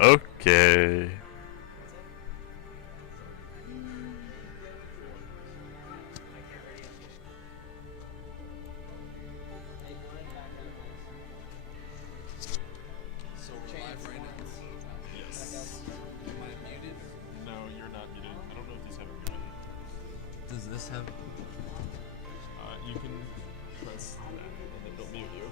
Okay. So we're live right now? Yes. Am I muted? No, you're not muted. I don't know if these have a mute button. Does this have... You can press that and then it'll mute you.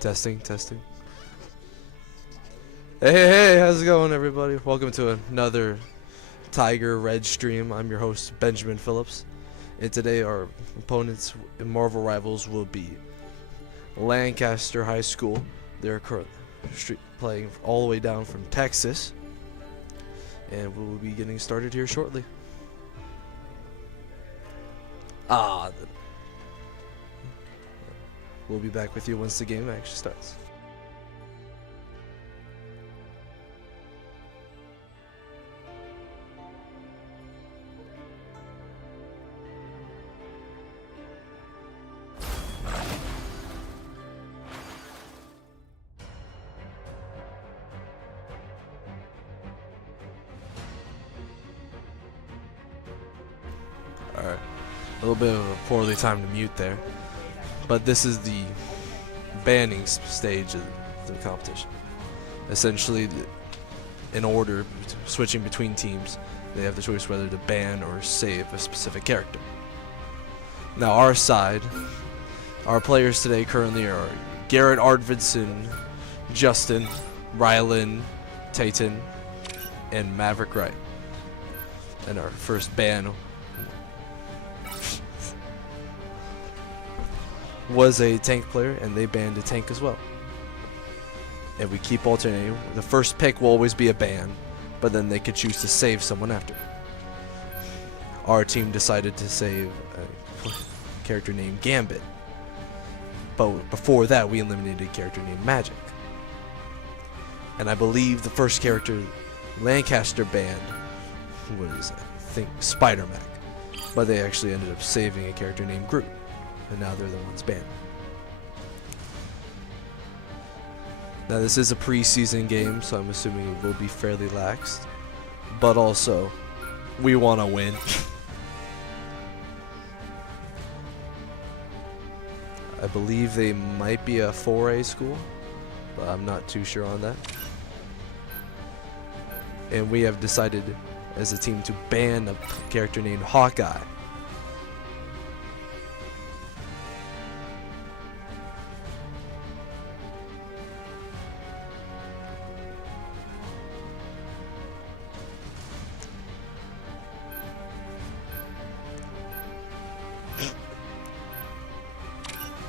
Testing, testing. Hey, how's it going, everybody? Welcome to another Tiger Red stream. I'm your host, Benjamin Phillips. And today our opponents in Marvel Rivals will be Lancaster High School. They're currently playing all the way down from Texas. And we'll be getting started here shortly. We'll be back with you once the game actually starts. Alright, a little bit of a poorly timed mute there, but this is the banning stage of the competition. Essentially, in order, switching between teams, they have the choice whether to ban or save a specific character. Now our side, our players today currently are Garrett Arvidson, Justin, Rylan, Tayton, and Maverick Wright. And our first ban was a tank player, and they banned a tank as well. And we keep alternating. The first pick will always be a ban, but then they could choose to save someone after. Our team decided to save a character named Gambit, but before that we eliminated a character named Magic. And I believe the first character Lancaster banned was, I think, Spider-Man, but they actually ended up saving a character named Groot. And now they're the ones banned. Now this is a preseason game, so I'm assuming it will be fairly laxed. But also, we want to win. I believe they might be a 4A school, but I'm not too sure on that. And we have decided as a team to ban a character named Hawkeye.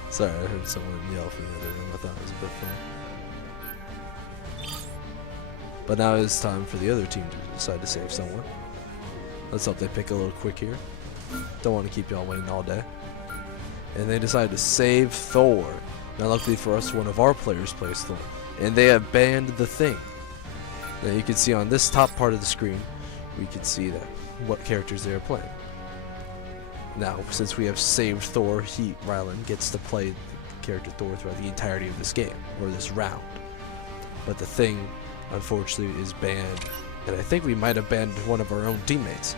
Sorry, I heard someone yell from the other room. I thought it was a bit funny. But now it's time for the other team to decide to save someone. Let's hope they pick a little quick here. Don't want to keep y'all waiting all day. And they decided to save Thor. Now luckily for us, one of our players plays Thor. And they have banned the Thing. Now you can see on this top part of the screen, we can see that what characters they are playing. Now, since we have saved Thor, Rylan gets to play the character Thor throughout the entirety of this game, or this round. But the Thing, unfortunately, is banned, and I think we might have banned one of our own teammates.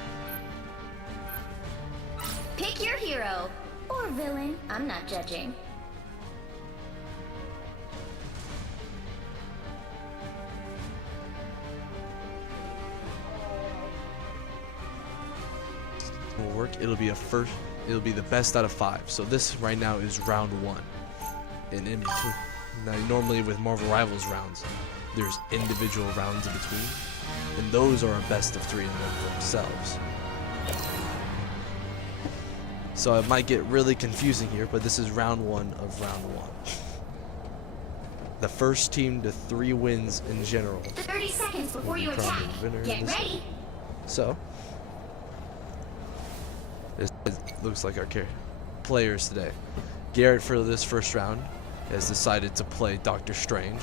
Pick your hero, or villain, I'm not judging. Will work. It'll be the best out of 5. So this right now is round 1. And in between, now normally with Marvel Rivals rounds, there's individual rounds in between, and those are a best of 3 in and of themselves. So it might get really confusing here, but this is round 1 of round 1. The first team to 3 wins in general. 30 seconds before you attack. Get ready. So it looks like our players today. Garrett, for this first round, has decided to play Doctor Strange.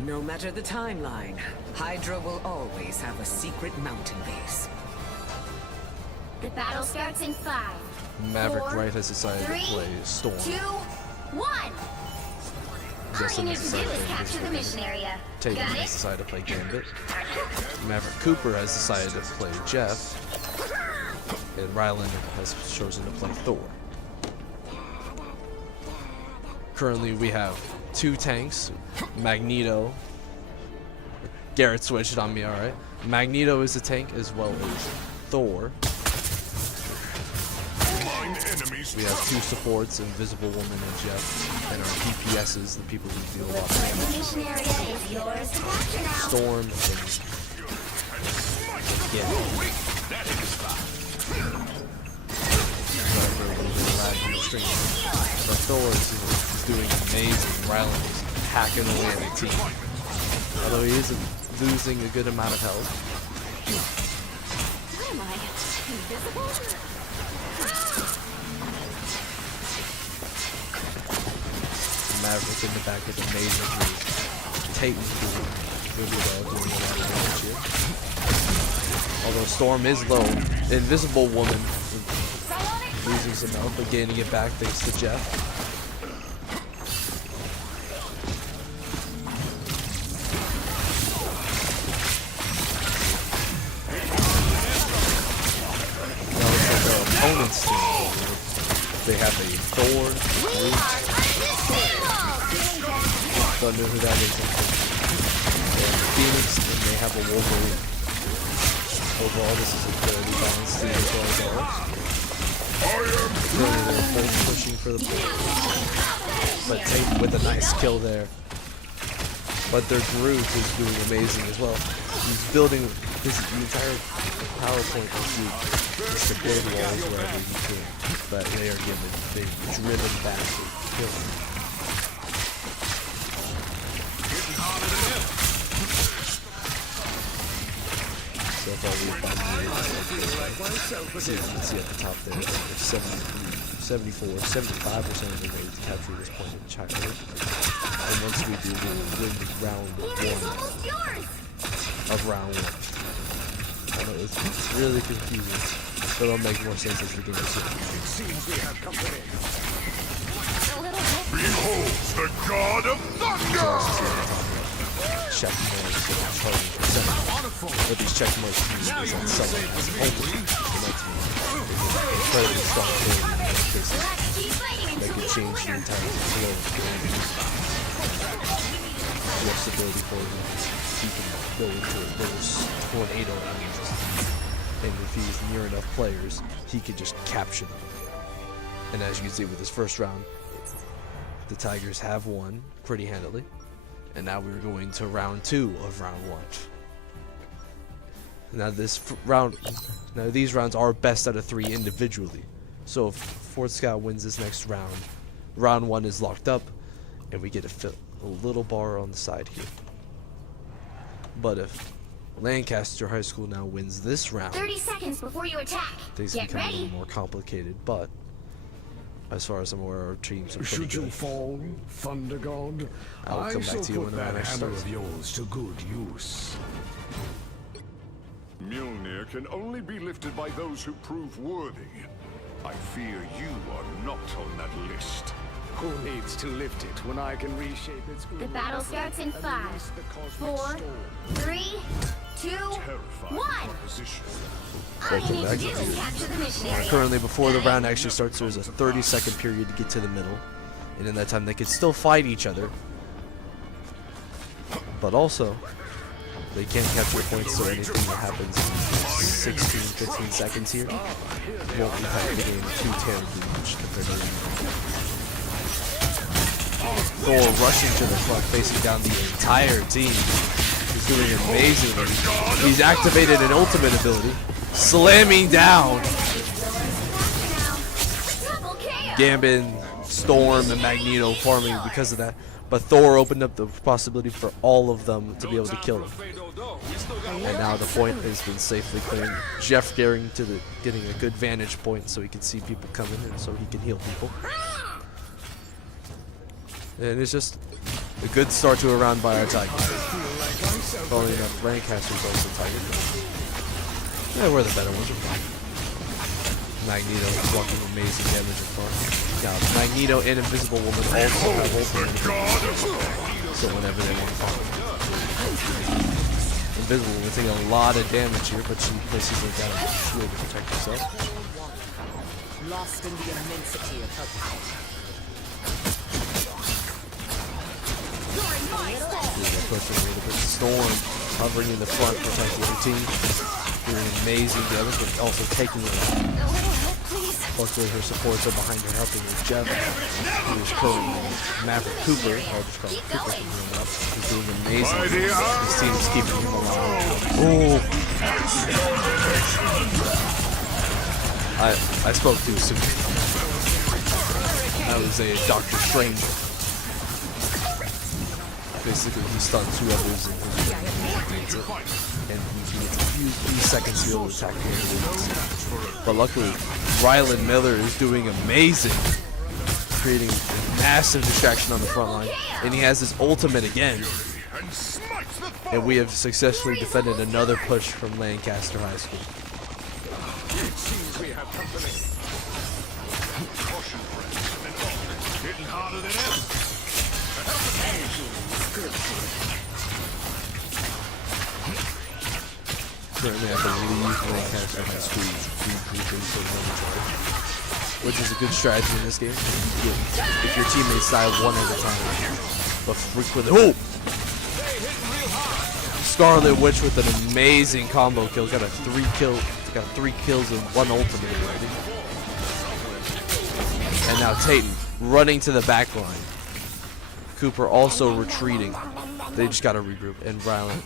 No matter the timeline, Hydra will always have a secret mountain base. The battle starts in 5. Maverick 4, Wright has decided 3, to play Storm. 2, 1. All Justin you need has to do decided is to play capture the mission area. Tatum Got has it? decided to play Gambit. Maverick Cooper has decided to play Jeff. And Rylan has chosen to play Thor. Currently we have 2 tanks. Magneto. Garrett switched on me, alright. Magneto is a tank as well as Thor. We have 2 supports, Invisible Woman and Jeff, and our DPSs, the people who deal a lot of damage. Mission area is yours to capture now. Storm and But Thor is doing amazing, Rylan is hacking away at the team. Although he is losing a good amount of health. Am I invisible? Maverick in the back with amazing moves. Tatum doing really well, doing a lot of damage here. Although Storm is low, Invisible Woman losing some health, but gaining it back thanks to Jeff. Now it's like our opponent's team. They have a Thor, Groot, don't know who that is. And Phoenix, and they have a Wolverine. Overall, this is a fairly balanced team as well as ours. Really, they're both pushing for the point. But Tate with a nice kill there. But their Groot is doing amazing as well. He's building his entire PowerPoint is to build walls wherever he can. But they are being driven back to kill him. So far we've been see, you can see at the top there, there's 74, 75% of the way to capture this point in chocolate. And once we do, we'll win round 1 of round 1. I know it's really confusing, but it'll make more sense as the game goes on. It seems we have company. Behold the god of thunder! Check marks that are charging for 7. But these check marks is at 7. Ultimate. And that's incredibly strong player in many cases. That could change the entire flow. Jeff's ability for him. He can go into a little tornado and if he's near enough players, he can just capture them. And as you can see with this first round, the Tigers have won pretty handily. And now we're going to round 2 of round 1. Now these rounds are best out of 3 individually. So if Fort Scott wins this next round, round 1 is locked up, and we get a little bar on the side here. But if Lancaster High School now wins this round, 30 seconds before you attack. things become a little more complicated. But as far as I'm aware, our teams are pretty Should you good. fall, Thunder God, I'll come back to you when the that match hammer starts. of yours to good use. Mjolnir can only be lifted by those who prove worthy. I fear you are not on that list. Who needs to lift it when I can reshape its The battle starts in 5, 4, 3, 2, Terrifying 1. proposition. All you need to do is capture the mission area. Currently, before the round actually starts, there's a 30-second period to get to the middle. And in that time, they can still fight each other. But also, they can't capture points, so anything that happens in 16, 15 seconds here won't impact the game too terribly much compared to Thor rushing to the front, facing down the entire team. He's doing amazingly. He's activated an ultimate ability, slamming down Gambit, Storm, and Magneto farming because of that. But Thor opened up the possibility for all of them to be able to kill him. And now the point has been safely claimed. Jeff getting a good vantage point so he can see people coming and so he can heal people. And it's just a good start to a round by our Tigers. Following up, Lancaster's also Tiger. Yeah, we're the better ones. Magneto is blocking amazing damage in front. Now, Magneto and Invisible Woman also have ultimate. So whenever they want to farm. Invisible Woman taking a lot of damage here, but she places her down to shield to protect herself. Lost in the immensity of her power. Pushing a little bit. Storm hovering in the front, protecting the team. Doing amazing damage, but also taking it off. A little help, please. Luckily, her supports are behind her, helping with Jeff, who is currently Maverick Cooper. I'll just call him Cooper from here on out. He's doing amazing. His team's keeping him alive. Oh! I spoke too soon. That was a Doctor Strange. Basically, he stuns whoever's in his way, and he gets a few seconds to be able to attack whoever. But luckily, Rylan Miller is doing amazing, creating a massive distraction on the front line, and he has his ultimate again. And we have successfully defended another push from Lancaster High School. It seems we have company. Hitting harder than ever. Currently, I believe Lancaster High School which is a good strategy in this game. If your teammates die one at a time, but frequently. Oh! Scarlet Witch with an amazing combo kill. Got 3 kills and 1 ultimate already. And now Tayton running to the back line. Cooper also retreating. They just got to regroup. And Rylan,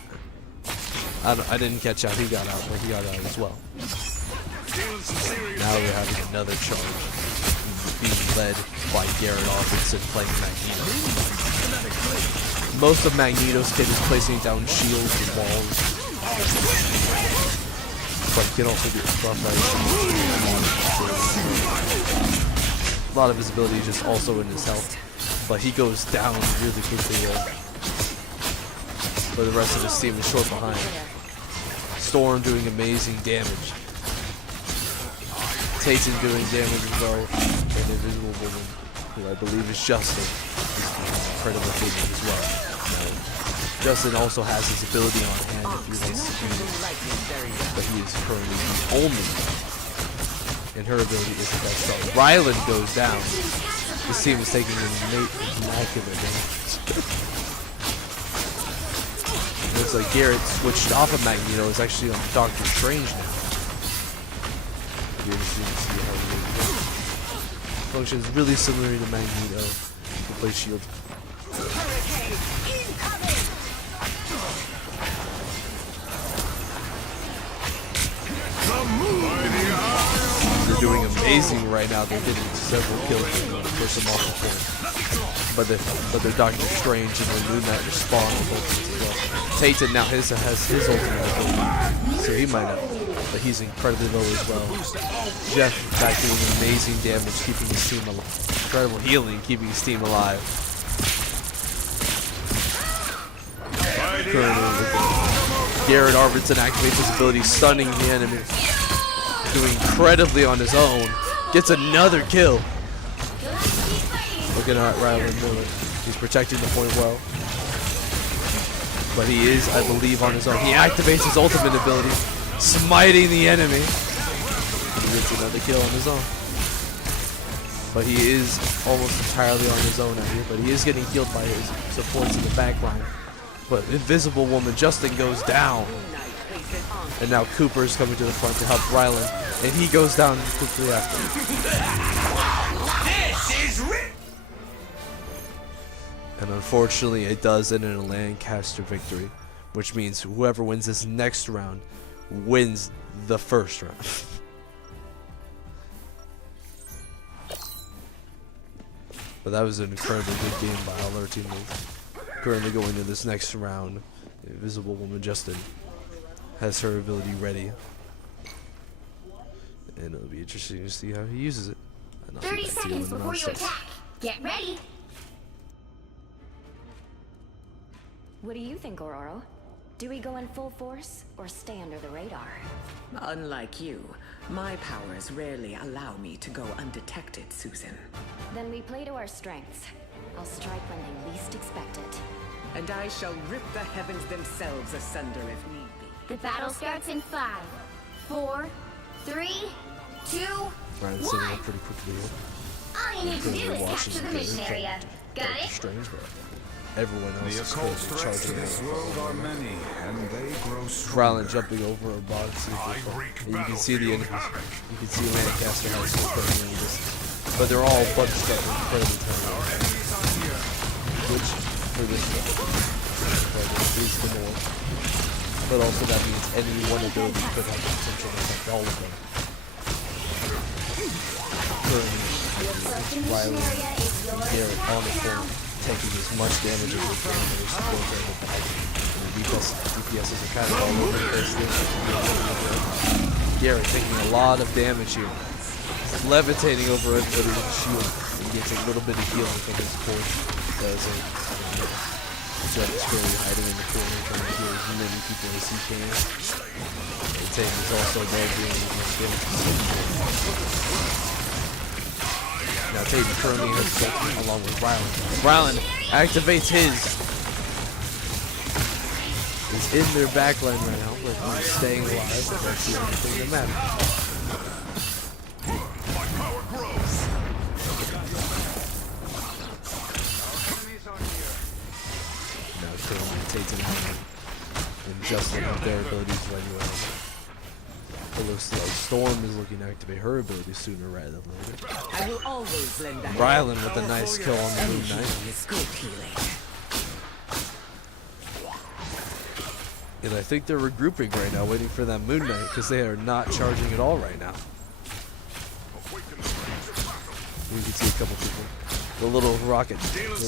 I didn't catch out. He got out, but he got out as well. Now we're having another charge, being led by Garrett Albertson playing Magneto. Most of Magneto's kit is placing down shields and walls, but he can also get buff by a lot of his ability is just also in his health, but he goes down really quickly though. But the rest of his team is short behind. Storm doing amazing damage. Tayton doing damage as well, and Invisible Woman, who I believe is Justin, is incredible damage as well. Justin also has his ability on hand if he wants to use it, but he is currently the only, and her ability isn't that strong. Rylan goes down. This team is taking immaculate damage. Looks like Garrett switched off of Magneto. Is actually on Doctor Strange now. Functions really similar to Magneto to play shield. They're doing amazing right now. They're getting several kills to push them off the point. But they're Doctor Strange and the Moon Knight respond with ultimates as well. Tayton now has his ultimate ability, so he might have. But he's incredibly low as well. Jeff back doing amazing damage, keeping his team alive. Incredible healing, keeping his team alive. Currently, Garrett Arvidsson activates his ability, stunning the enemy. Doing incredibly on his own. Gets another kill. Looking at Rylan Miller. He's protecting the point well. But he is, I believe, on his own. He activates his ultimate ability, smiting the enemy. He gets another kill on his own. But he is almost entirely on his own out here. But he is getting healed by his supports in the back line. But Invisible Woman, Justin goes down. And now Cooper is coming to the front to help Rylan. And he goes down quickly after. And unfortunately, it does end in a Lancaster victory, which means whoever wins this next round wins the first round. But that was an incredibly good game by all our teammates. Currently going to this next round, Invisible Woman Justin has her ability ready. And it'll be interesting to see how he uses it. And 30 seconds before you attack. Get ready. What do you think, Aurora? Do we go in full force or stay under the radar? Unlike you, my powers rarely allow me to go undetected, Susan. Then we play to our strengths. I'll strike when they least expect it. And I shall rip the heavens themselves asunder if need be. The battle starts in 5, 4, 3, 2, Alright, setting up pretty quickly here. all you need to do is Watching capture the the mission area. Got it? Strange, but everyone else The is occult currently threats to charging this out. world are many, and they grow Rylan stronger. jumping over a box. And you can see the enemies. You can see Lancaster has some currently in the distance. But they're all bunched up incredibly tight. Which, for this is the norm. But also that means any one ability could have potential to affect all of them. Currently, Riley and Garrett on the court taking as much damage as they can. Their supports are in the back. And the DPSs are kind of all over the place. Garrett taking a lot of damage here. Levitating over everybody's shield and gets a little bit of healing from his torch. Does it. Jeff is really hiding in the corner trying to heal as many people as he can. And Tate is also there doing his Now Tate currently has ult along with Rylan. Rylan activates his. He's in their backline right now, but he's staying alive. That's the only thing that matters. Tate's and Justin have their abilities right away. It looks like Storm is looking to activate her ability sooner rather than later. I will always lend a hand. Rylan with a nice kill on the Moon Knight. It's good healing. And I think they're regrouping right now, waiting for that Moon Knight, because they are not charging at all right now. You can see a couple people. The little rocket, the little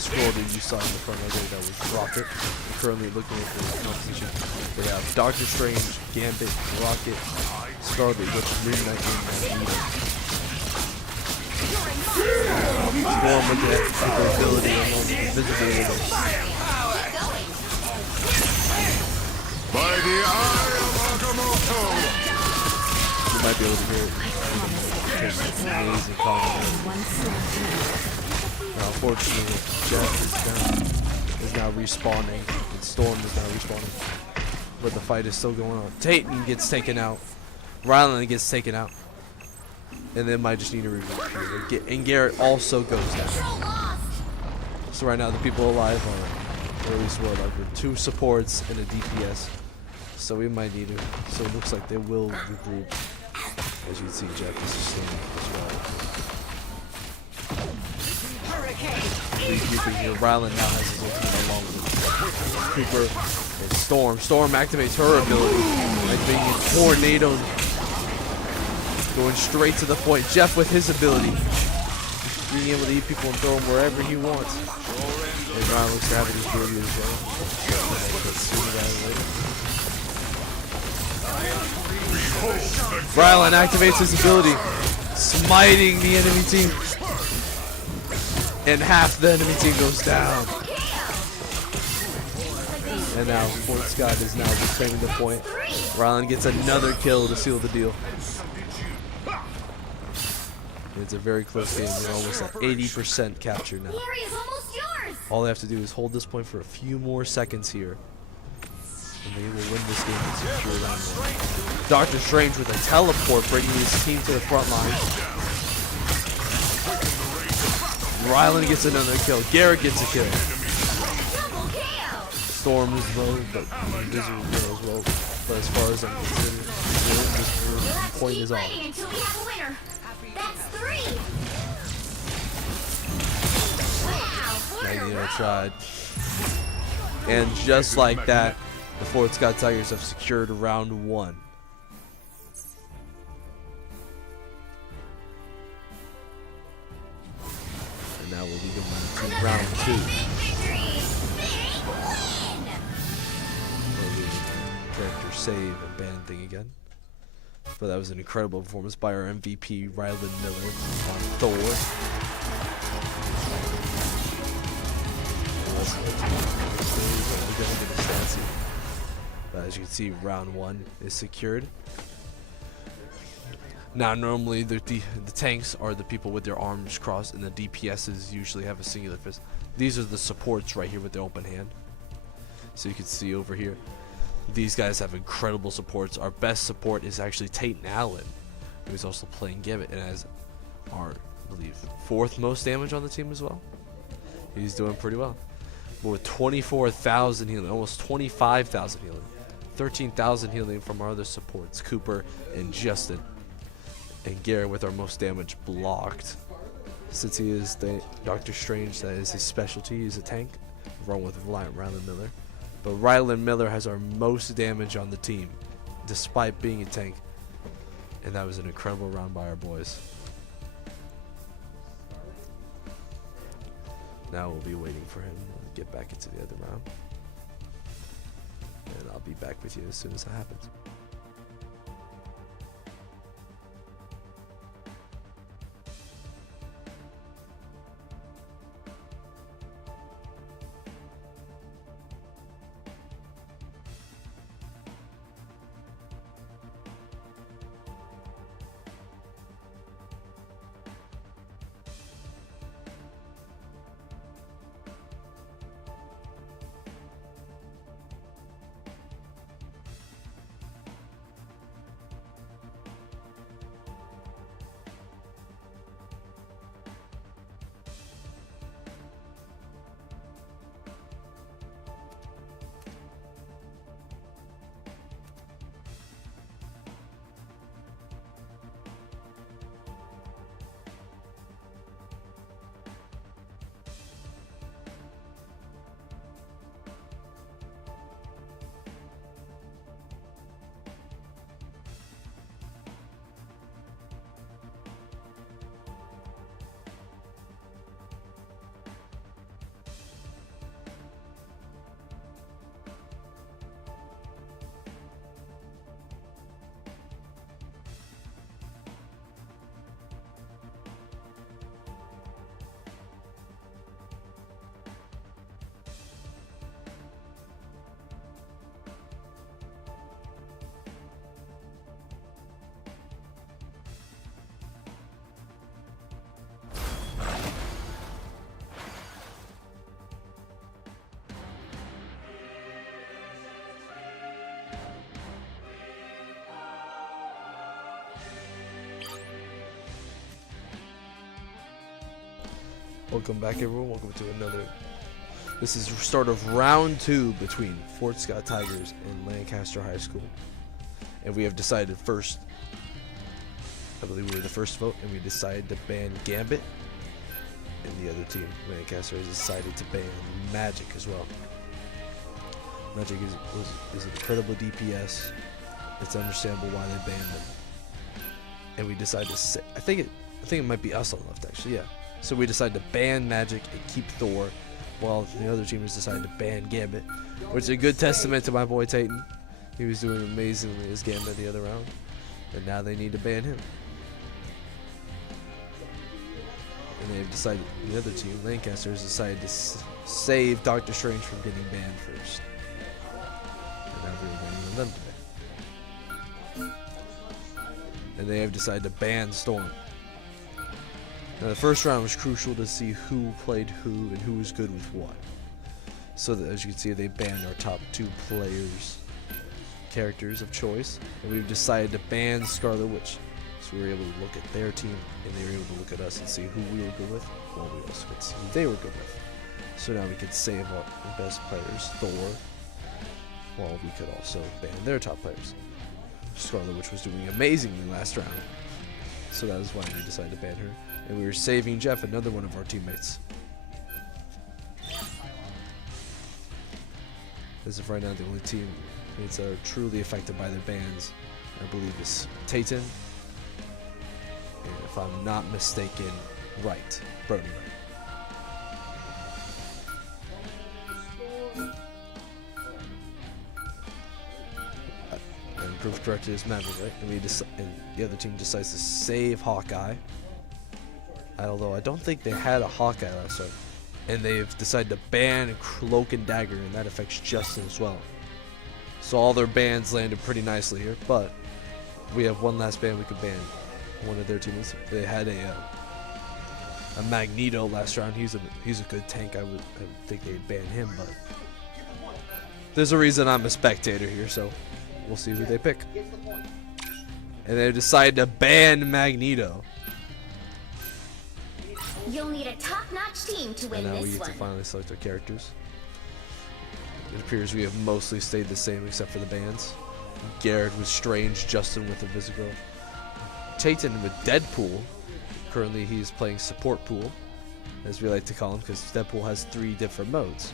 scroll that you saw in the front right there, that was Rocket. We're currently looking at the composition. They have Doctor Strange, Gambit, Rocket, Scarlet, with Moon Knight and Magneto. Storm with that ability along with invisibility. By the eye of Agamotto! You might be able to hear it. It's an amazing combo. Now, unfortunately, Jeff is now respawning, and Storm is now respawning. But the fight is still going on. Tayton gets taken out. Rylan gets taken out. And then might just need a review. And Garrett also goes down. So right now the people alive are, or at least we're alive, with 2 supports and a DPS. So we might need to. So it looks like they will regroup. As you can see, Jeff is staying as well. Regrouping here. Rylan now has his ultimate along with Cooper and Storm. Storm activates her ability. Activating a tornado. Going straight to the point. Jeff with his ability. Being able to eat people and throw them wherever he wants. And Rylan looks to have his ability as well. Rylan activates his ability, smiting the enemy team. And half the enemy team goes down. And now Fort Scott is now reclaiming the point. Rylan gets another kill to seal the deal. It's a very close game. They're almost at 80% capture now. All they have to do is hold this point for a few more seconds here. And they will win this game and secure round 1. Doctor Strange with a teleport, bringing his team to the front line. Rylan gets another kill. Garrett gets a kill. Storm is low, but Invisible as well. But as far as I'm concerned, this point is off. Magneto tried. And just like that, the Fort Scott Tigers have secured round 1. And now we'll be going to round 2. Character save and ban thing again. But that was an incredible performance by our MVP, Rylan Miller, on Thor. But as you can see, round 1 is secured. Now, normally the tanks are the people with their arms crossed, and the DPSs usually have a singular fist. These are the supports right here with their open hand. So you can see over here, these guys have incredible supports. Our best support is actually Tate Allen, who's also playing Gambit and has our, I believe, 4th most damage on the team as well. He's doing pretty well. but with 24,000 healing, almost 25,000 healing, 13,000 healing from our other supports, Cooper and Justin, and Garrett with our most damage blocked. Since he is the Doctor Strange, that is his specialty. He's a tank, along with Rylan Miller. But Rylan Miller has our most damage on the team, despite being a tank. And that was an incredible round by our boys. Now we'll be waiting for him to get back into the other round. And I'll be back with you as soon as that happens. Welcome back, everyone. Welcome to another. This is the start of round 2 between Fort Scott Tigers and Lancaster High School. And we have decided first, I believe we were the first vote, and we decided to ban Gambit. And the other team, Lancaster, has decided to ban Magic as well. Magic is an incredible DPS. It's understandable why they banned them. And we decided to say, I think it might be us on the left, actually, yeah. So we decided to ban Magic and keep Thor, while the other team has decided to ban Gambit, which is a good testament to my boy Tayton. He was doing amazingly as Gambit the other round, and now they need to ban him. And they've decided, the other team, Lancaster, has decided to save Doctor Strange from getting banned first. And now we're waiting on them today. And they have decided to ban Storm. Now the first round was crucial to see who played who and who was good with what. So that, as you can see, they banned our top 2 characters of choice, and we've decided to ban Scarlet Witch. So we were able to look at their team, and they were able to look at us and see who we were good with, while we also could see who they were good with. So now we could save our best players, Thor, while we could also ban their top players. Scarlet Witch was doing amazingly last round, so that is why we decided to ban her. And we were saving Jeff, another one of our teammates. As of right now, the only teammates that are truly affected by their bans, I believe, is Tayton, and if I'm not mistaken, Brody Wright. And proof corrected is Maverick, right? And the other team decides to save Hawkeye. Although I don't think they had a Hawkeye last time. And they've decided to ban Cloak and Dagger, and that affects Justin as well. So all their bans landed pretty nicely here, but we have one last ban we could ban. One of their teammates. They had a Magneto last round. He's a good tank. I would think they'd ban him, but there's a reason I'm a spectator here, so we'll see who they pick. And they decided to ban Magneto. You'll need a top-notch team to win And now we this get to one. finally select our characters. It appears we have mostly stayed the same except for the bands. Garrett with Strange, Justin with Invisible, Tayton with Deadpool. Currently he's playing support pool, as we like to call him, because Deadpool has 3 different modes.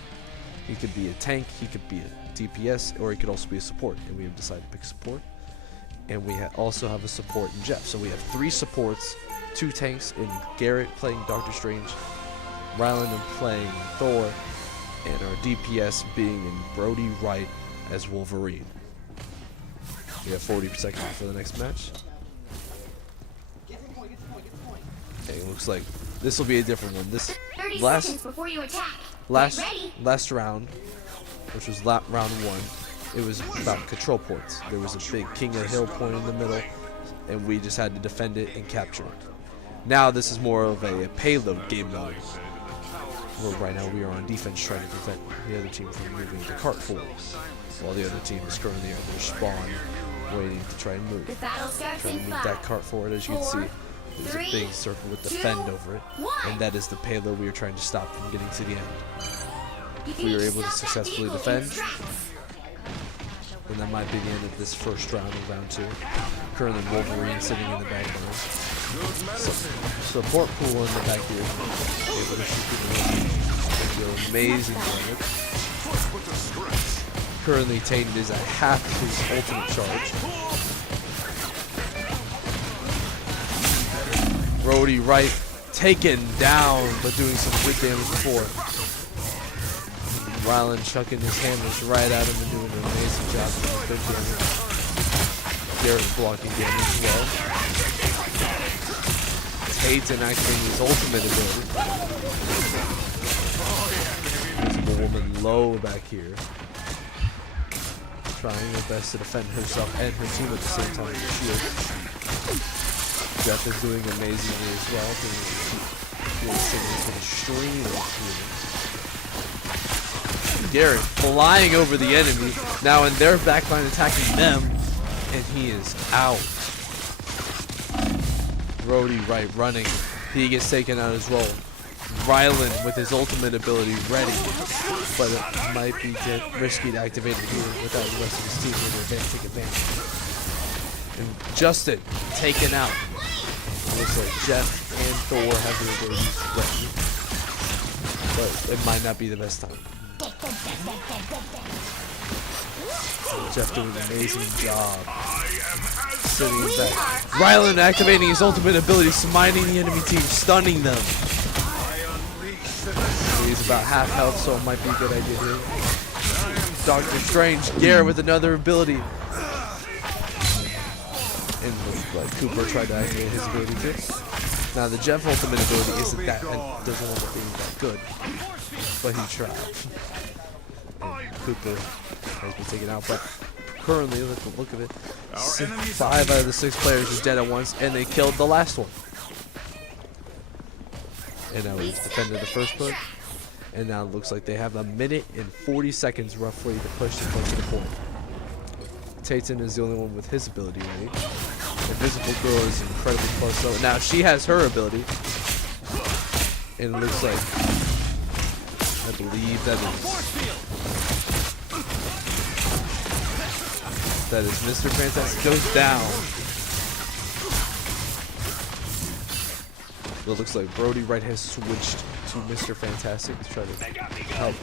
He could be a tank, he could be a DPS, or he could also be a support, and we have decided to pick support. And we also have a support in Jeff. So we have 3 supports, 2 tanks, in Garrett playing Doctor Strange, Ryland playing Thor, and our DPS being in Brody Wright as Wolverine. We have 40 seconds for the next match. Okay, it looks like this will be a different one. This 30 last seconds before you attack. last round, which was round 1, it was about control points. There was a big King of the Hill point in the middle, and we just had to defend it and capture it. Now this is more of a payload game mode, where right now we are on defense trying to prevent the other team from moving the cart forward, while the other team is currently at their spawn, waiting to try and move. The battle starts Trying in to move 5, that cart forward. As you can 4, see, there's 3, a big circle with 2, defend over it, 1. and that is the payload we are trying to stop from getting to the end. You We were can able to stop that successfully vehicle in defend, its tracks. and that might be the end of this first round of round 2. Currently Wolverine sitting in the back line. Support pool in the back here. Able to shoot through the amazing damage. Currently Tainted is at half his ultimate charge. Brody Wright taken down, but doing some good damage before. Ryland chucking his hammers right at him and doing an amazing job of good damage. Garrett blocking damage as well. Tayton activating his ultimate ability. Invisible Woman low back here. Trying her best to defend herself and her team at the same time with the shield. Jeff is doing amazingly as well, doing signals with a stream of healing. Garrett flying over the enemy, now in their backline attacking them, and he is out. Brody Wright running, he gets taken out as well. Ryland with his ultimate ability ready, but it might be risky to activate it here without the rest of his team here to take advantage. And Justin taken out. Looks like Jeff and Thor have their abilities ready, but it might not be the best time. Jeff doing an amazing job sitting back. Ryland activating his ultimate ability, smiting the enemy team, stunning them. He's about half health, so it might be a good idea here. Doctor Strange, Garrett with another ability. And looks like Cooper tried to activate his ability too. Now the Jeff ultimate ability isn't that, doesn't end up being that good, but he tried. And Cooper has been taken out, but currently, look at the look of it, 5 out of the 6 players is dead at once, and they killed the last one. And now he's defended the first push, and now it looks like they have 1 minute and 40 seconds roughly to push the push to the point. Tayton is the only one with his ability ready. Invisible Girl is incredibly close, so now she has her ability, and it looks like, I believe that is Mr. Fantastic goes down. It looks like Brody Wright has switched to Mr. Fantastic to try to help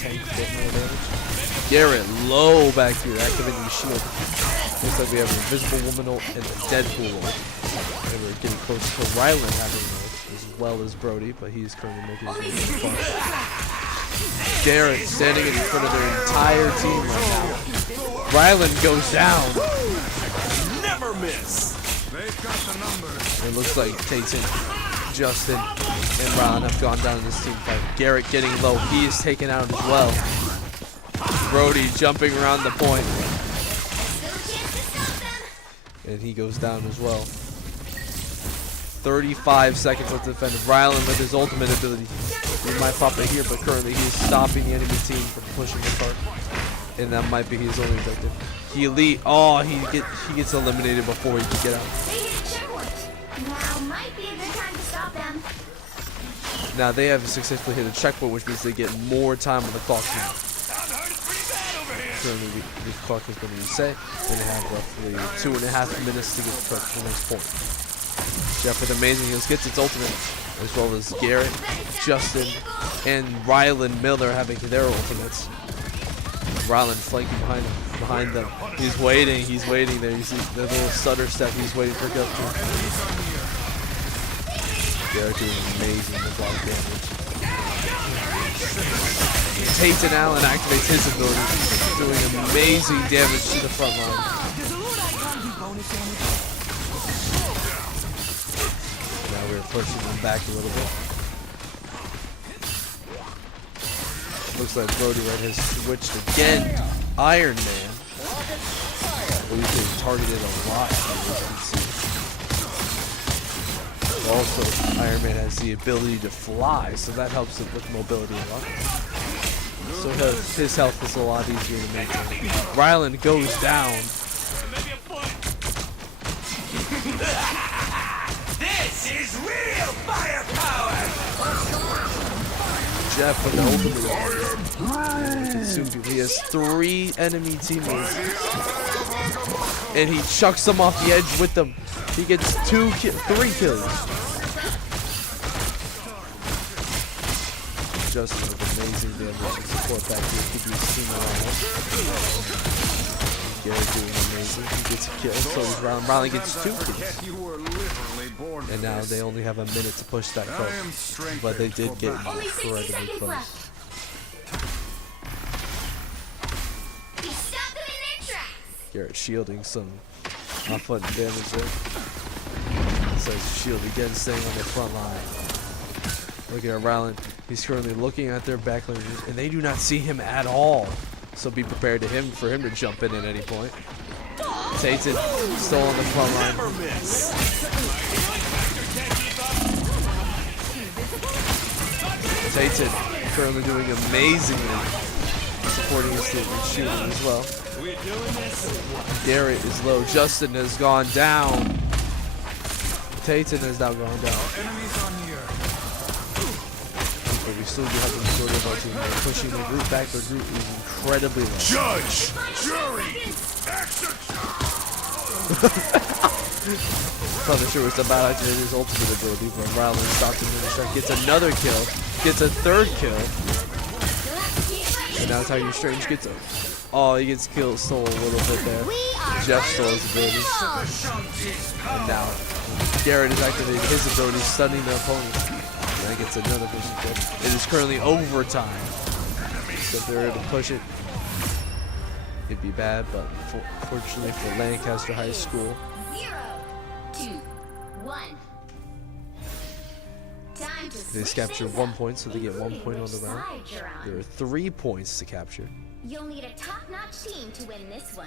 tank get more damage. Garrett low back here, activating the shield. Looks like we have an Invisible Woman ult and a Deadpool ult. And we're getting close to Ryland having an ult, as well as Brody, but he's currently making his way far. Garrett standing in front of their entire team right now. Ryland goes down. Never miss. They've got the numbers. It looks like Tayton, Justin, and Ryland have gone down in this team fight. Garrett getting low. He is taken out as well. Brody jumping around the point. And he goes down as well. 35 seconds left to defend. Ryland with his ultimate ability. He might pop it here, but currently he's stopping the enemy team from pushing the cart. And that might be his only objective. He gets eliminated before he can get out. They hit a checkpoint. Now might be a good time to stop them. Now they have successfully hit a checkpoint, which means they get more time on the clock now. currently the clock has been reset. Then they have roughly 2.5 minutes to get to the next point. Jeff with amazing heals gets its ultimate, as well as Garrett, Justin, and Rylan Miller having their ultimates. Rylan flanking behind them. He's waiting there. You see the little stutter step. He's waiting for Guthrie. Garrett doing amazing to block damage. Tate and Allen activates his ability, doing amazing damage to the front line. Now we're pushing them back a little bit. Looks like Brody Red has switched again. Iron Man. Well, he's getting targeted a lot here, as you can see. Also, Iron Man has the ability to fly, so that helps him with mobility a lot. So his health is a lot easier to maintain. Rylan goes down. This is real firepower! Jeff with the ultimate. He has 3 enemy teammates. And he chucks them off the edge with them. He gets 3 kills. Justin with amazing damage and support back here, keeping his team alive. Garrett doing amazing. He gets a kill, so he's Rylan gets 2 kills. And now they only have a minute to push that card. But they did get incredibly close. Garrett shielding some off-button damage there. Says shield again, staying on the front line. Looking at Rylan, he's currently looking at their backliners, and they do not see him at all. So be prepared for him to jump in at any point. Tated still on the front line. Tated currently doing amazingly, supporting his team and shooting as well. Garrett is low. Justin has gone down. Taten has now gone down. But we still do have the majority of our team. They're pushing the group back. Their group is incredibly low. Judge! Jury! Punisher was about to activate his ultimate ability, but Rylan stopped him in the shot. Gets another kill. Gets a 3rd kill. And now Tiger Strange gets a... Oh, he gets killed, stole a little bit there. Jeff stole his ability. And now Garrett is activating his ability, stunning the opponent. And gets another person kill. It is currently overtime. So if they're able to push it, it'd be bad, but fortunately for Lancaster High School, 0, 2, 1. Time to they just capture 1 point, so they get 1 point on the round. There are 3 points to capture. You'll need a top-notch team to win this one.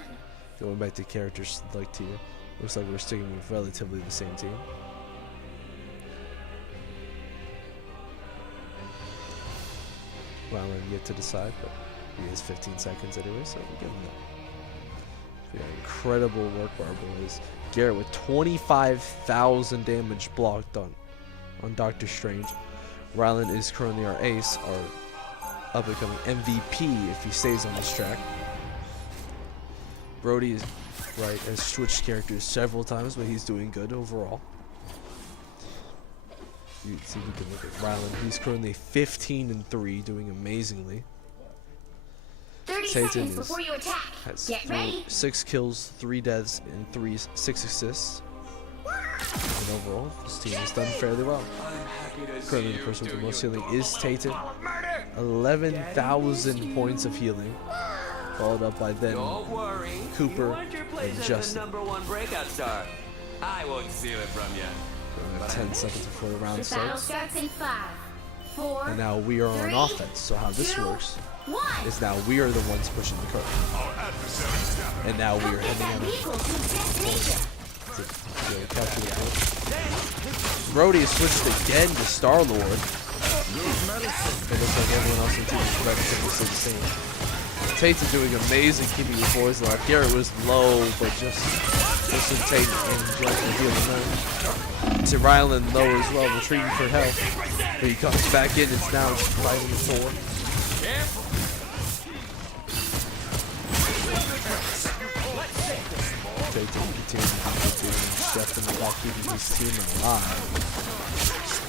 Going back to characters like tier, looks like we're sticking with relatively the same team. Rylan yet to decide, but he has 15 seconds anyway, so we give him that. Incredible work by our boys. Garrett with 25,000 damage blocked on Doctor Strange. Rylan is currently our ace, our up-and-coming MVP if he stays on this track. Brody is right, has switched characters several times, but he's doing good overall. You can see we can look at Rylan. He's currently 15-3, doing amazingly. 30 seconds before you attack. Has Get ready. 6 kills, 3 deaths, and 6 assists. And overall, this team has done fairly well. Currently, the person with the most healing is Tatum. 11,000 points of healing, followed up by then Cooper and Justin. I won't steal it from you. 10 seconds before the round The battle starts. starts in 5, 4. And now we are on 3, offense. So how this 2, works 1. is now we are the ones pushing the curve. And now we are heading out to capture the board. Brody has switched again to Star-Lord. It looks like everyone else in the team is relatively the same. Tate's doing amazing keeping his boys alive. Garrett was low, but just in Tate and Justin healing them. To Rylan low as well, retreating for health. But he comes back in, it's now just fighting the 4. Tatum continuing to do good damage. Jeff in the back keeping his team alive.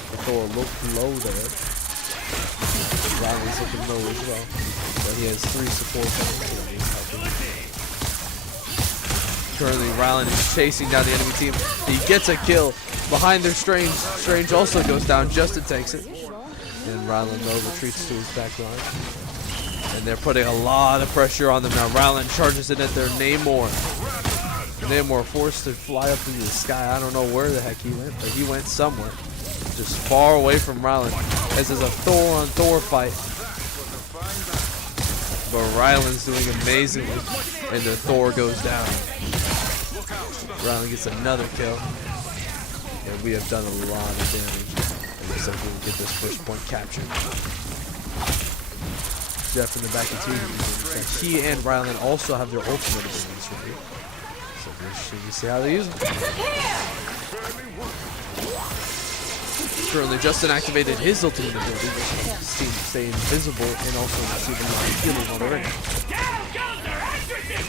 The Thor looked low there. Riley's looking low as well. But he has 3 support points that he's helping. Currently, Rylan is chasing down the enemy team. He gets a kill behind their Strange. Strange also goes down. Justin takes it. And Rylan, though, retreats to his back line. And they're putting a lot of pressure on them now. Rylan charges in at their Namor. Namor forced to fly up into the sky. I don't know where the heck he went, but he went somewhere. Just far away from Rylan. As there's a Thor on Thor fight. But Rylan's doing amazingly. And the Thor goes down. Rylan gets another kill. And we have done a lot of damage. It looks like we can get this first point captured. Jeff in the back of team. He and Rylan also have their ultimate abilities for me. So we're interesting to see how they use them. Currently, Justin activated his ultimate ability, which helps his team stay invisible and also receive a lot of healing while they're in it.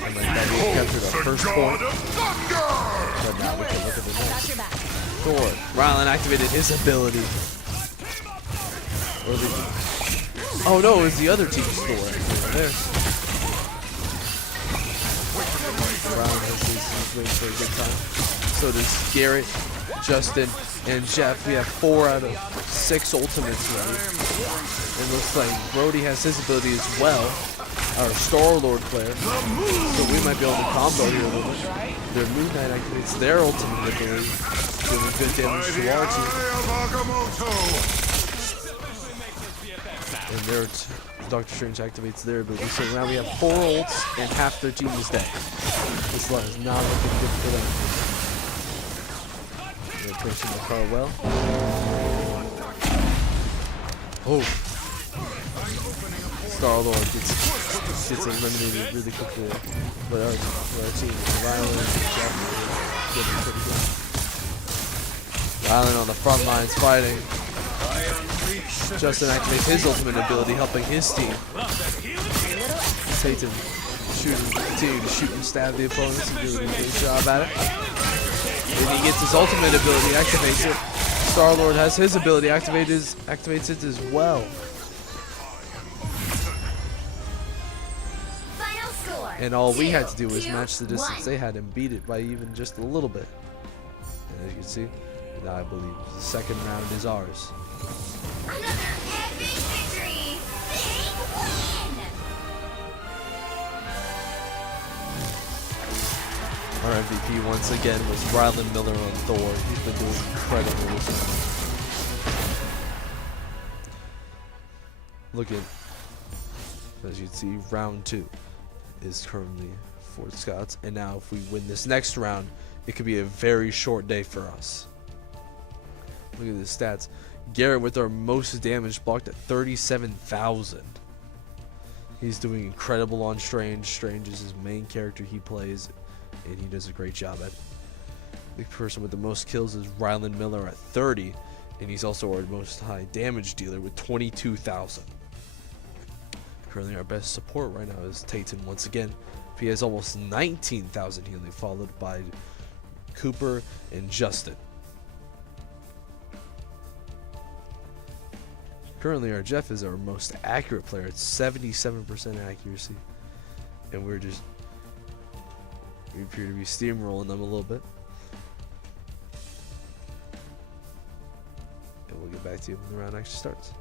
And like that, we captured our first point. But now we can look at the next. Thor. Rylan activated his ability. Oh no, it was the other team's Thor. There. Rylan has his waiting for a good time. So does Garrett, Justin, and Jeff. We have 4 out of 6 ultimates ready. It looks like Brody has his ability as well. Our Star-Lord player. So we might be able to combo here a little bit. Their Moon Knight activates their ultimate ability, doing good damage to our team. And their Doctor Strange activates their ability. So now we have 4 ults and half their team is dead. This lot is not looking good for them. They're approaching the car well. Oh. Star-Lord gets eliminated really quickly. But our team, Rylan and Jeff, getting pretty good. Rylan on the front lines fighting. Justin activates his ultimate ability, helping his team. Tatum continue to shoot and stab the opponents and doing a great job at it. And he gets his ultimate ability, activates it. Star-Lord has his ability, activates it as well. And all we had to do was match the distance they had and beat it by even just a little bit. And as you can see, now I believe the second round is ours. Another epic victory! Big win! Our MVP once again was Rylan Miller on Thor. He's been doing incredible this season. Look at, as you can see, round 2 is currently for Scots. And now if we win this next round, it could be a very short day for us. Look at the stats. Garrett with our most damage blocked at 37,000. He's doing incredible on Strange. Strange is his main character he plays, and he does a great job at it. The person with the most kills is Rylan Miller at 30, and he's also our most high damage dealer with 22,000. Currently our best support right now is Tatum once again. He has almost 19,000 healing, followed by Cooper and Justin. Currently our Jeff is our most accurate player. It's 77% accuracy. And we appear to be steamrolling them a little bit. And we'll get back to you when the round actually starts.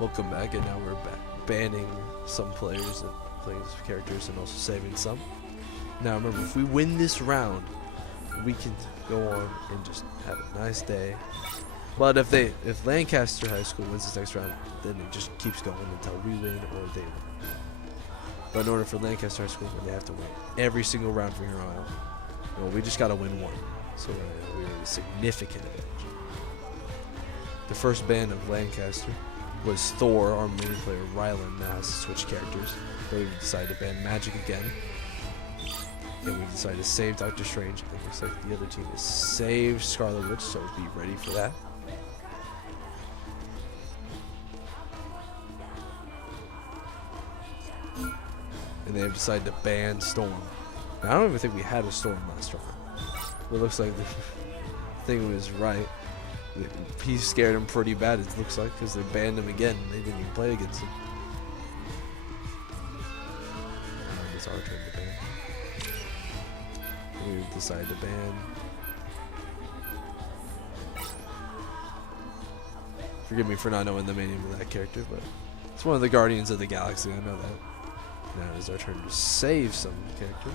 Welcome back, and now we're banning some players that playing characters and also saving some. Now remember, if we win this round, we can go on and just have a nice day. But if Lancaster High School wins this next round, then it just keeps going until we win or they win. But in order for Lancaster High School, they have to win every single round from here on out. Well, we just gotta win one. So we're at a significant advantage. The first ban of Lancaster was Thor, our main player. Rylan now has to switch characters. But we decided to ban Magic again. And we decided to save Doctor Strange. It looks like the other team has saved Scarlet Witch, so be ready for that. And they have decided to ban Storm. Now, I don't even think we had a Storm last round. But it looks like the thing was right. He scared him pretty bad, it looks like, because they banned him again and they didn't even play against him. And it's our turn to ban. We decided to ban. Forgive me for not knowing the name of that character, but it's one of the Guardians of the Galaxy, I know that. Now it is our turn to save some character.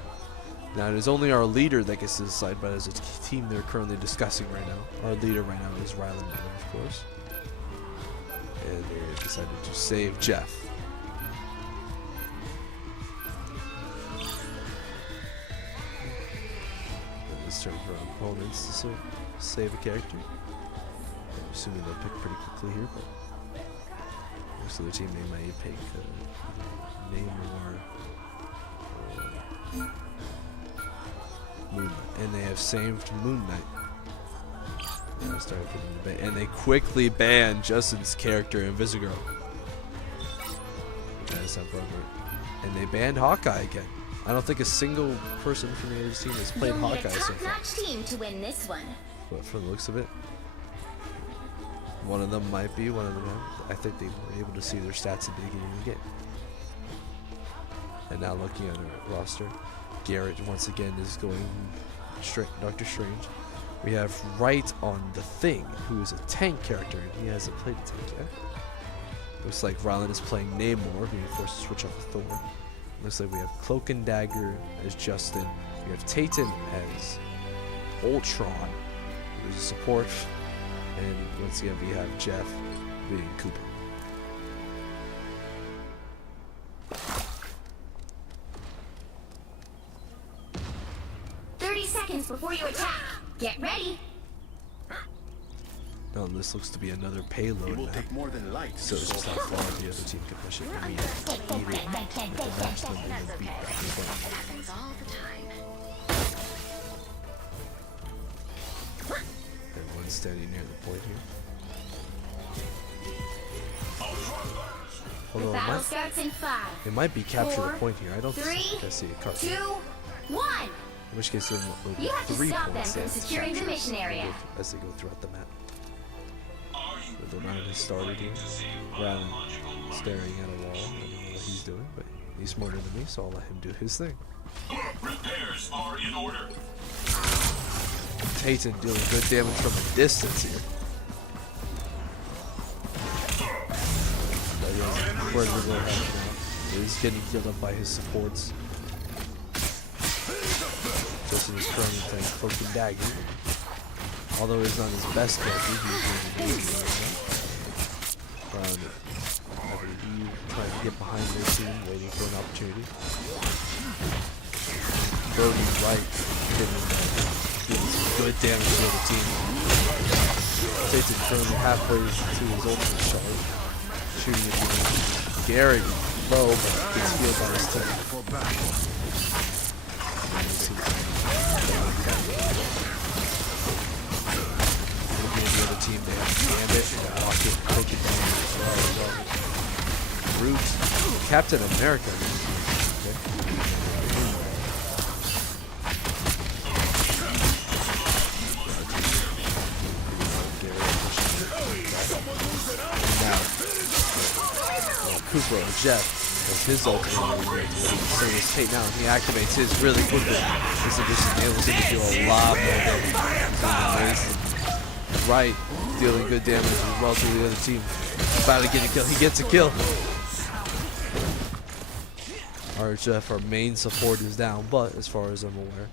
Now it is only our leader that gets to decide, but as a team they're currently discussing right now. Our leader right now is Rylan Miller, of course. And they decided to save Jeff. It's turn for our opponents to save a character. I'm assuming they'll pick pretty quickly here, but most of the team they might pick Namor or Moon Knight. And they have saved Moon Knight. And I started putting the ban, and they quickly banned Justin's character Invisigirl. That is not appropriate. And they banned Hawkeye again. I don't think a single person from the other team has played You'll need Hawkeye a so far. top-notch team to win this one. But from the looks of it, one of them might be, one of them not. I think they were able to see their stats at the beginning of the game. And now looking at our roster, Garrett once again is going straight Doctor Strange. We have Wright on the Thing, who is a tank character, and he hasn't played a tank yet. Looks like Rylan is playing Namor, being forced to switch off of Thor. Looks like we have Cloak and Dagger as Justin. We have Tayton as Ultron, who is a support. And once again, we have Jeff being Cooper. Before you attack, get ready. Now this looks to be another payload It will map. take more than light. So it's just how far the other team can push it. And we have to eat it with the maximum we would beat the Happens all the time. Everyone's standing near the point here. The Although battle starts in 5. it might be capture the 4, point here. I don't 3, think I see a card. 2, 1. In which case, there will be You have to 3 stop them points from they have to securing the capture mission area. as they go throughout the map. The round has started here. Rylan staring at a wall. I don't know what he's doing, but he's smarter than me, so I'll let him do his thing. Repairs are in order. Tayton dealing good damage from a distance here. But he has a incredible health now. He's getting killed up by his supports. Justin is currently playing Cloak and Dagger. Although he's not his best character, he's really good right now. I believe trying to get behind their team, waiting for an opportunity. Brody Wright getting some good damage to the other team. Tayton currently halfway to his ultimate charge. Shooting at the Garrett low, but gets healed by his team. Team there. Gambit, Rocket, Cookie Bomb as well. Groot, Captain America. Okay. Now, Cooper or Jeff has his ultimate. So does Tate now, and he activates his really quickly. This just enables him to do a lot more damage. Right, dealing good damage as well to the other team. About to get a kill. He gets a kill. Our Jeff, our main support, is down, but as far as I'm aware,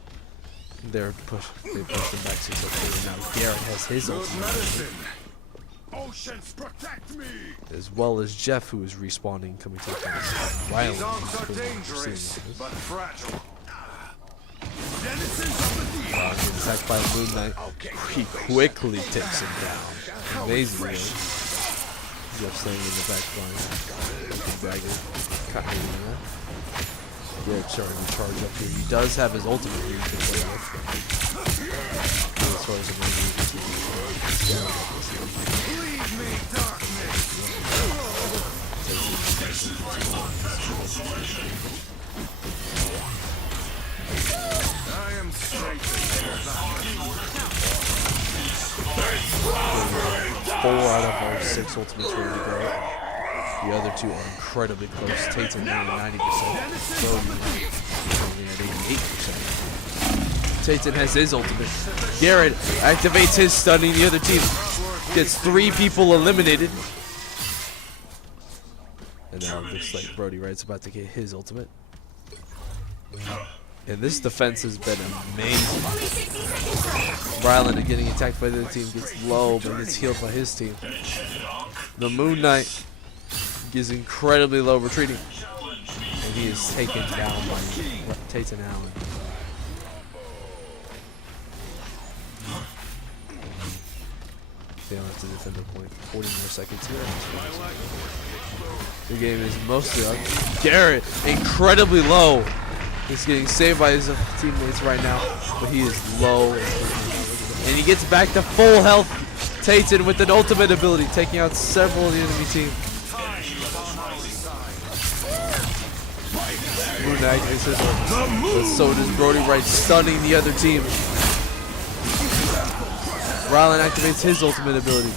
they pushed him back 6-2. Now Garrett has his ultimate, Oceans protect me. as well as Jeff, who is respawning, coming to the Riley. These arms are dangerous, but fragile. Denizens of the deep. Getting attacked by Moon Knight. He quickly takes him down. Amazingly. Jeff staying in the back line. Dagger. Kind of hitting that. Garrett starting to charge up here. He does have his ultimate here. He can play with. As far as the money, Lead me, darkness. I am strengthened. 4 out of our 6 ultimates ready to go. The other 2 are incredibly close. Tate's at nearly 90%. Brody only at 88%. Tatum has his ultimate. Garrett activates his stunning. The other team gets 3 people eliminated. And now it looks like Brody Wright's about to get his ultimate. And this defense has been amazing. Ryland getting attacked by the other team, gets low, but gets healed by his team. The Moon Knight is incredibly low, retreating. And he is taken down by Tatum Allen. They don't have to defend the point. 40 more seconds here. The game is mostly up. Garrett, incredibly low. He's getting saved by his teammates right now, but he is low. And he gets back to full health. Tatum with an ultimate ability, taking out several of the enemy team. Moon Knight activates his ultimate, but so does Brody Wright, stunning the other team. Rylan activates his ultimate ability.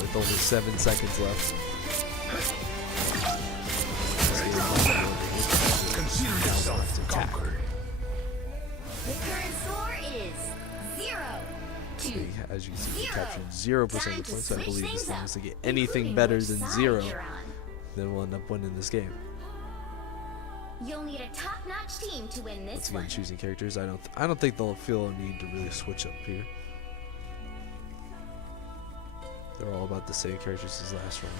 With only 7 seconds left. Consider yourself conquered. The current score is 0-2. As you can see, we captured 0% of the points. So I believe as long as they get anything better than 0, then we'll end up winning this game. You'll need a top-notch team to win Once this again, one. choosing characters. I don't think they'll feel a need to really switch up here. They're all about the same characters as last round.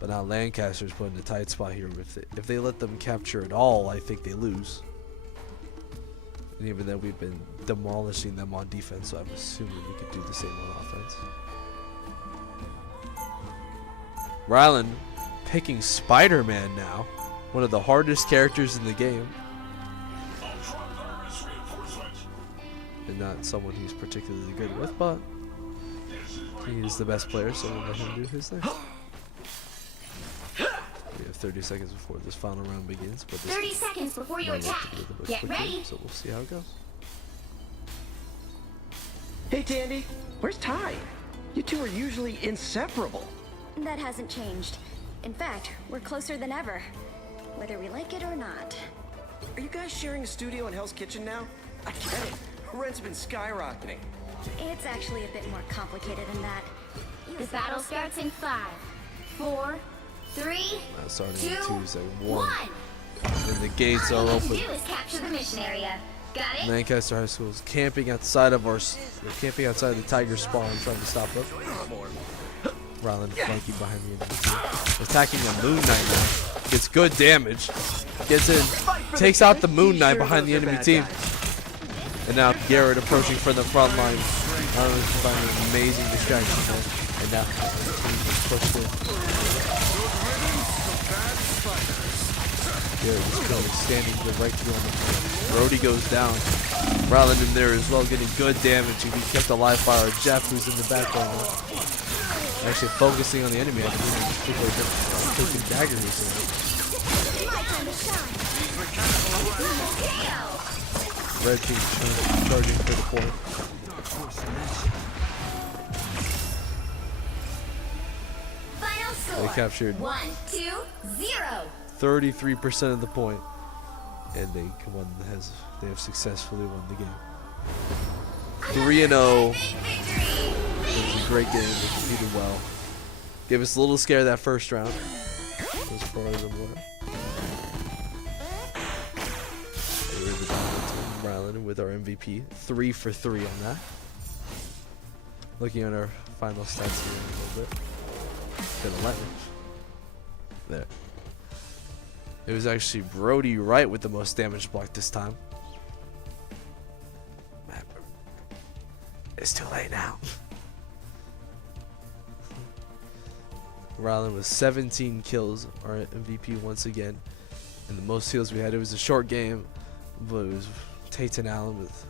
But now Lancaster's put in a tight spot here. If they let them capture it all, I think they lose. And even though we've been demolishing them on defense, so I'm assuming we could do the same on offense. Rylan picking Spider-Man now. One of the hardest characters in the game. And not someone he's particularly good with, but he is the best player, so we'll let him do his thing. We have 30 seconds before this final round begins, but this 30 seconds before you might have attack. to be a little bit Get quicker, ready. so we'll see how it goes. Hey, Tandy, where's Ty? You two are usually inseparable. That hasn't changed. In fact, we're closer than ever, whether we like it or not. Are you guys sharing a studio in Hell's Kitchen now? I get it. Rent's been skyrocketing. It's actually a bit more complicated than that. The battle starts in 5, 4, 3, Starting 2, in 2 seconds. 1. And the gates All are you need to open. do is capture the mission area. Got it? Lancaster High School is camping outside of the Tiger spawn, trying to stop them. Rylan flanking behind the enemy team. Attacking the Moon Knight now. Gets good damage. Gets in. Takes out the Moon Knight behind the enemy team. And now Garrett approaching from the front line. Rylan finding an amazing distraction there. And now the team is pushed in. Garrett is currently standing directly on the floor. Brody goes down. Rylan in there as well, getting good damage. He kept alive by our Jeff, who's in the background now. Actually focusing on the enemy. I think people are taking daggers recently. My time to shine. Red team charging for the point. Final score. They captured 1, 2, 0. 33% of the point, and they have successfully won the game. 3-0. It was a great game. They competed well. Gave us a little scare that first round. was part of the war. We were the dominant team, Rylan with our MVP. 3 for 3 on that. Looking at our final stats here in a little bit. Gonna let me. There. It was actually Brody Wright with the most damage blocked this time. It's too late now. Rylan with 17 kills, our MVP once again. And the most kills we had, it was a short game, but it was Tayton Allen with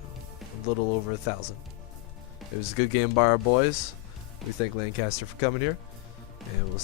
a little over 1,000. It was a good game by our boys. We thank Lancaster for coming here, and we'll see